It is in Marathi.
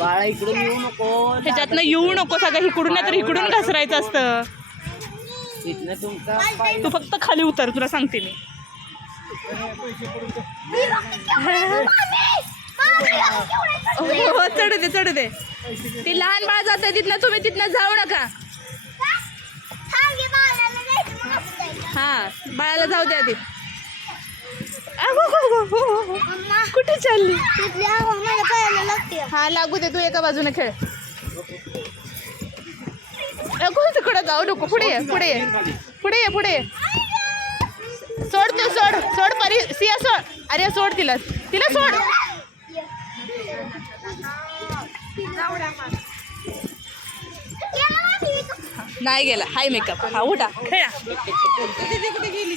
बाळा इकडून येऊ नको, ह्याच्यातनं येऊ नको सगळं, इकडून नाही तर इकडून घसरायचं असतं. इथनं तुमचा पाय तू फक्त खाली उतर, तुला सांगते मी. हो चढू दे चढू दे. ती लहान बाळ जाते तिथनं, तुम्ही तिथनं जाऊ नका. हा बाळाला जाऊ द्या आधी. कुठे चालली? हा लागू दे, तू एका बाजूने खेळ. तिकडं जाऊ नको, पुढे ये पुढे ये पुढे ये पुढे ये. सोड तू, सोड सोड परी, सिया सोड. अरे सोड तिला, तिला सोड. नाही गेला, हाय मेकअप. हा उठा खेळा. कुठे गेली?